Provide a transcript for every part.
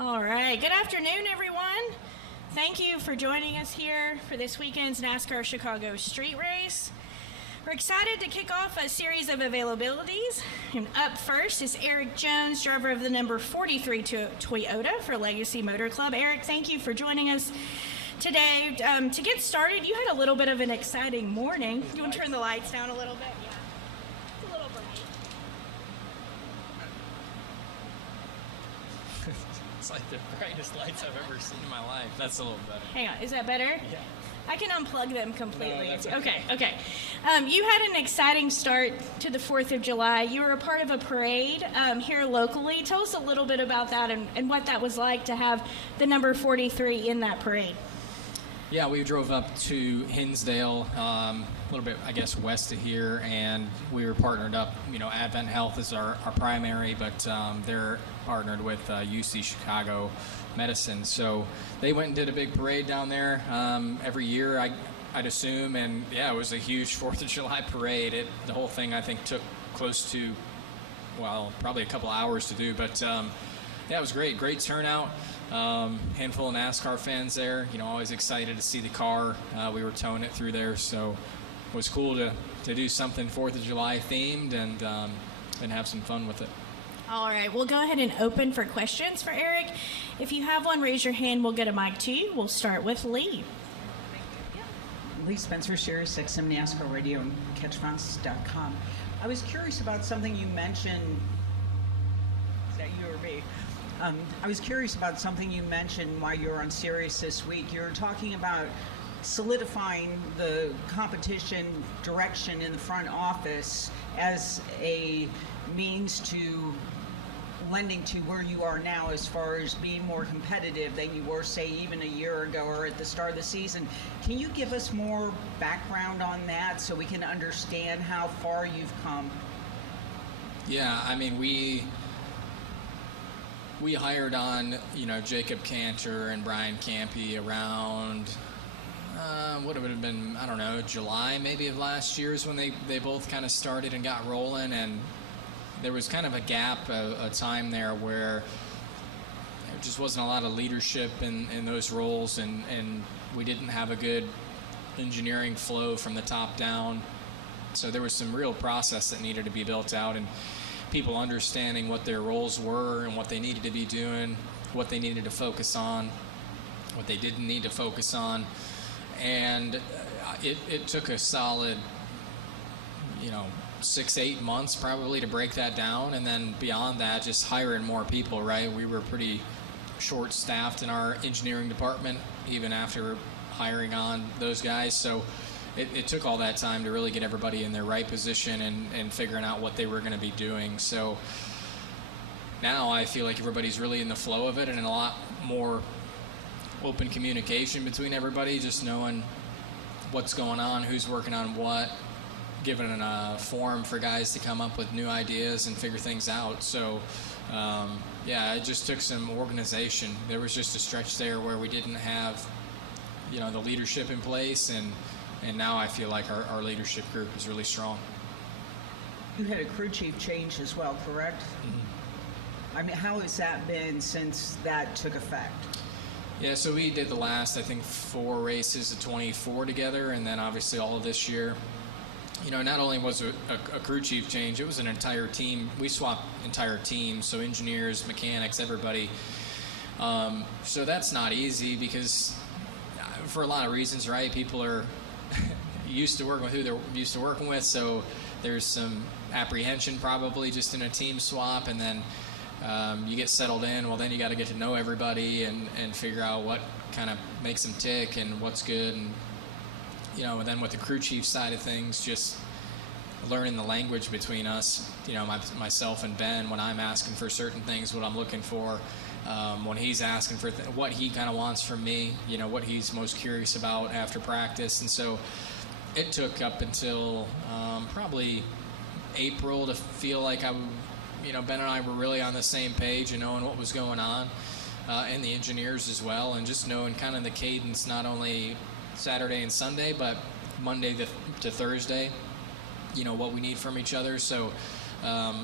All right. Good afternoon, everyone. Thank you for joining us here for this weekend's NASCAR Chicago Street Race. We're excited to kick off a series of availabilities. And up first is Erik Jones, driver of the number 43 Toyota for Legacy Motor Club. Erik, thank you for joining us today. To get started, you had a little bit of an exciting morning. Do you want to turn the lights down a little bit? Yeah. It's a little bright. It's like the brightest lights I've ever seen in my life. That's a little better. Hang on, is that better? Yeah. I can unplug them completely. No, that's okay. You had an exciting start to the 4th of July. You were a part of a parade here locally. Tell us a little bit about that and what that was like to have the number 43 in that parade. Yeah, we drove up to Hinsdale, a little bit, I guess, west of here, and we were partnered up. Advent Health is our primary, but they're partnered with UC Chicago Medicine. So they went and did a big parade down there every year, I'd assume, and yeah, it was a huge 4th of July parade. The whole thing, I think, took close to, probably a couple hours to do, but yeah, it was great turnout. Handful of NASCAR fans there, always excited to see the car. We were towing it through there, so it was cool to do something 4th of July themed and have some fun with it. All right, we'll go ahead and open for questions for Erik. If you have one, raise your hand. We'll get a mic to you. We'll start with Lee. Lee Spencer, Sirius XM NASCAR Radio and catchfronts.com. I was curious about something you mentioned. Is that you or me? I was curious about something you mentioned while you were on Sirius this week. You were talking about solidifying the competition direction in the front office as a means to lending to where you are now as far as being more competitive than you were, say, even a year ago or at the start of the season. Can you give us more background on that so we can understand how far you've come? Yeah, I mean, we hired on, Jacob Cantor and Brian Campy around, what would have been, I don't know, July maybe of last year is when they both kind of started and got rolling, and there was kind of a gap, a time there where there just wasn't a lot of leadership in those roles, and we didn't have a good engineering flow from the top down. So there was some real process that needed to be built out, and people understanding what their roles were and what they needed to be doing, what they needed to focus on, what they didn't need to focus on. And it took a solid, 6-8 months probably to break that down. And then beyond that, just hiring more people, right? We were pretty short-staffed in our engineering department, even after hiring on those guys. So it took all that time to really get everybody in their right position and figuring out what they were going to be doing. So now I feel like everybody's really in the flow of it, and a lot more open communication between everybody, just knowing what's going on, who's working on what, giving a forum for guys to come up with new ideas and figure things out. So yeah, it just took some organization. There was just a stretch there where we didn't have the leadership in place, and now I feel like our leadership group is really strong. You had a crew chief change as well, correct? Mm-hmm. I mean, how has that been since that took effect? Yeah, so we did the last, I think, 4 races of 24 together, and then obviously all of this year. Not only was it a crew chief change, it was an entire team. We swapped entire teams, so engineers, mechanics, everybody. So that's not easy because for a lot of reasons, right? People are used to working with who they're used to working with, so there's some apprehension probably just in a team swap, and then you get settled in. Well, then you got to get to know everybody and figure out what kind of makes them tick and what's good. And and then with the crew chief side of things, just learning the language between us, myself and Ben, when I'm asking for certain things, what I'm looking for, when he's asking for what he kind of wants from me, what he's most curious about after practice. And so it took up until probably April to feel like Ben and I were really on the same page and knowing what was going on, and the engineers as well, and just knowing kind of the cadence, not only Saturday and Sunday, but Monday to Thursday, what we need from each other. So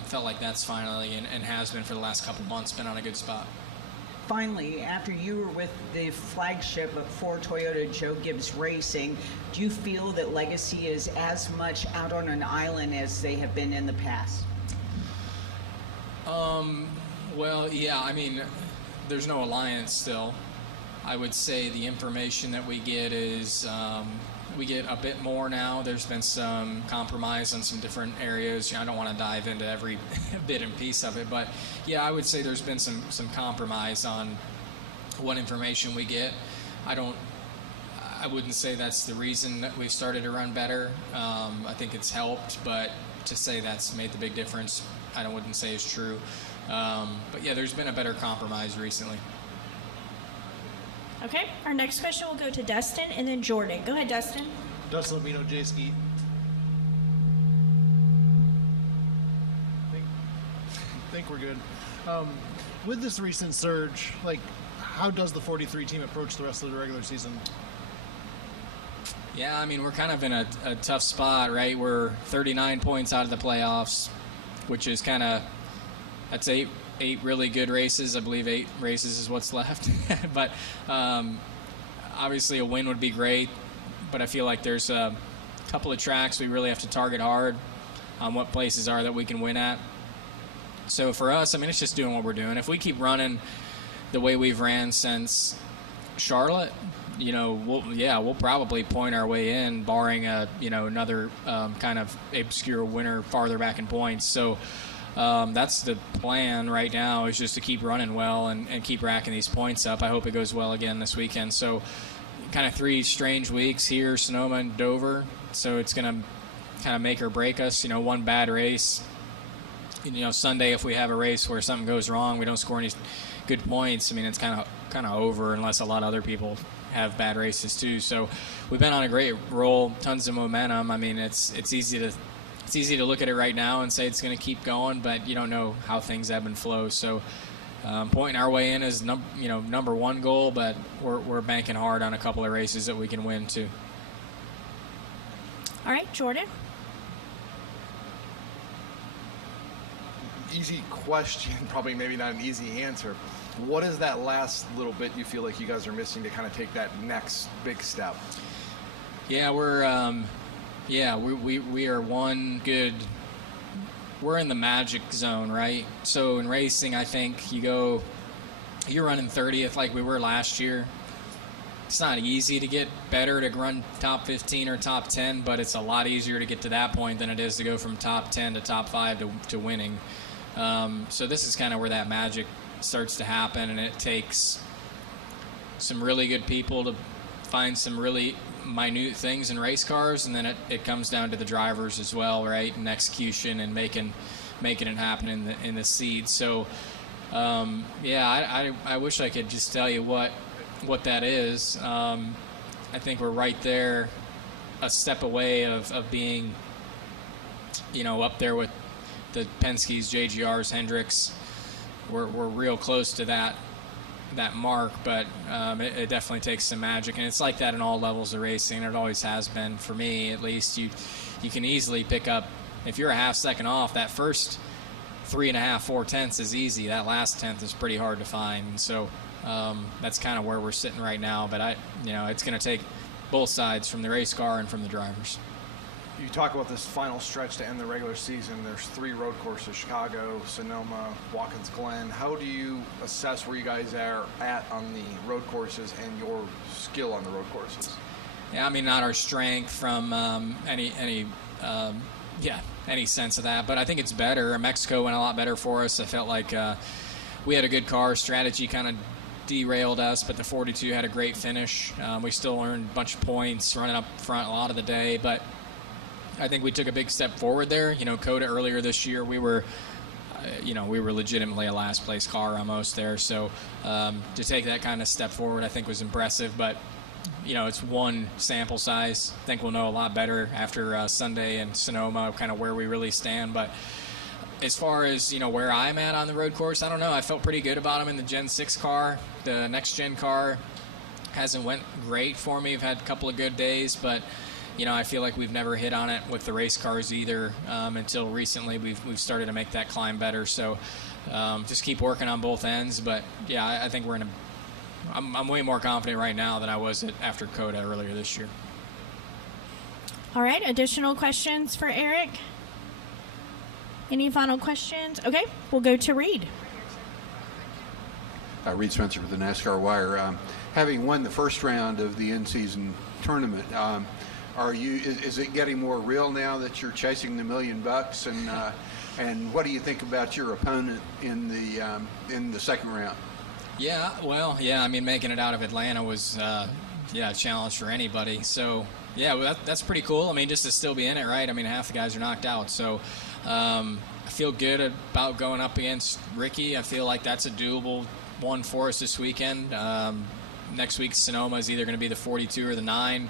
felt like that's finally, and has been for the last couple months, been on a good spot. finally, after you were with the flagship of Ford Toyota Joe Gibbs Racing, do you feel that Legacy is as much out on an island as they have been in the past? Well, yeah, I mean, there's no alliance still. I would say the information that we get is we get a bit more now. There's been some compromise on some different areas. I don't want to dive into every bit and piece of it, but yeah, I would say there's been some compromise on what information we get. I wouldn't say that's the reason that we've started to run better. I think it's helped, but to say that's made the big difference, I wouldn't say is true. But yeah, there's been a better compromise recently. Okay, our next question will go to Dustin and then Jordan. Go ahead, Dustin. Dustin Labino, J-Ski. Think we're good. With this recent surge, like, how does the 43 team approach the rest of the regular season? Yeah, I mean, we're kind of in a tough spot, right? We're 39 points out of the playoffs, which is kind of, that's eight really good races. I believe 8 races is what's left. But obviously a win would be great, but I feel like there's a couple of tracks we really have to target hard on what places are that we can win at. So for us, I mean, it's just doing what we're doing. If we keep running the way we've ran since Charlotte, we'll probably point our way in, barring another kind of obscure winner farther back in points. So that's the plan right now, is just to keep running well and keep racking these points up. I hope it goes well again this weekend. So kind of 3 strange weeks here, Sonoma and Dover. So it's going to kind of make or break us. One bad race. Sunday, if we have a race where something goes wrong, we don't score any good points, I mean, it's kind of over, unless a lot of other people have bad races too. So we've been on a great roll, tons of momentum. I mean, it's easy to look at it right now and say it's going to keep going, but you don't know how things ebb and flow. So pointing our way in is number one goal, but we're banking hard on a couple of races that we can win too. All right, Jordan. Easy question, probably maybe not an easy answer. What is that last little bit you feel like you guys are missing to kind of take that next big step? Yeah, we are one good. We're in the magic zone, right? So in racing, I think you're running 30th like we were last year. It's not easy to get better to run top 15 or top 10, but it's a lot easier to get to that point than it is to go from top 10 to top 5 to winning. So this is kind of where that magic starts to happen, and it takes some really good people to find some really minute things in race cars, and then it comes down to the drivers as well, right, and execution and making it happen in the seat. So I wish I could just tell you what that is. I think we're right there, a step away of being up there with the Penske's, JGR's, Hendricks. We're real close to that mark, but it definitely takes some magic, and it's like that in all levels of racing. It always has been, for me at least. You can easily pick up, if you're a half second off, that first 3.5, 4 tenths is easy. That last tenth is pretty hard to find, and so that's kind of where we're sitting right now. But it's going to take both sides, from the race car and from the drivers. You talk about this final stretch to end the regular season. There's 3 road courses: Chicago, Sonoma, Watkins Glen. How do you assess where you guys are at on the road courses and your skill on the road courses? Yeah, I mean, not our strength from any sense of that, but I think it's better. Mexico went a lot better for us. I felt like we had a good car. Strategy kind of derailed us, but the 42 had a great finish. We still earned a bunch of points running up front a lot of the day, but I think we took a big step forward there. Coda earlier this year, we were legitimately a last place car almost there. So to take that kind of step forward, I think was impressive. But it's one sample size. I think we'll know a lot better after Sunday and Sonoma, kind of where we really stand. But as far as where I'm at on the road course, I don't know. I felt pretty good about them in the Gen 6 car. The next gen car hasn't went great for me. I've had a couple of good days, but I feel like we've never hit on it with the race cars either until recently. We've started to make that climb better. So just keep working on both ends. But yeah, I think I'm way more confident right now than I was after Coda earlier this year. All right, additional questions for Erik? Any final questions? Okay, we'll go to Reed. Reed Spencer with the NASCAR Wire. Having won the first round of the in-season tournament, is it getting more real now that you're chasing the $1 million? And what do you think about your opponent in the second round? Yeah, well, yeah. I mean, making it out of Atlanta was a challenge for anybody. So yeah, well, that's pretty cool. I mean, just to still be in it, right? I mean, half the guys are knocked out, so. I feel good about going up against Ricky. I feel like that's a doable one for us this weekend. Next week, Sonoma is either going to be the 42 or the 9.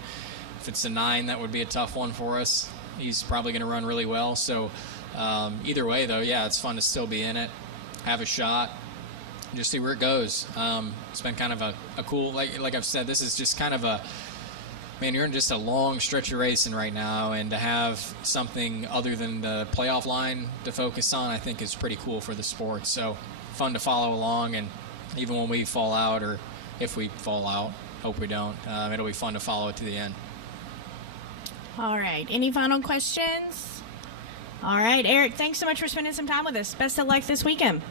If it's the 9, that would be a tough one for us. He's probably going to run really well. So either way, though, yeah, it's fun to still be in it, have a shot, just see where it goes. It's been kind of a cool, like I've said, this is just kind of man, you're in just a long stretch of racing right now, and to have something other than the playoff line to focus on, I think is pretty cool for the sport. So fun to follow along, and even when we fall out, or if we fall out, hope we don't, it'll be fun to follow it to the end. All right, any final questions? All right, Erik, thanks so much for spending some time with us. Best of luck this weekend.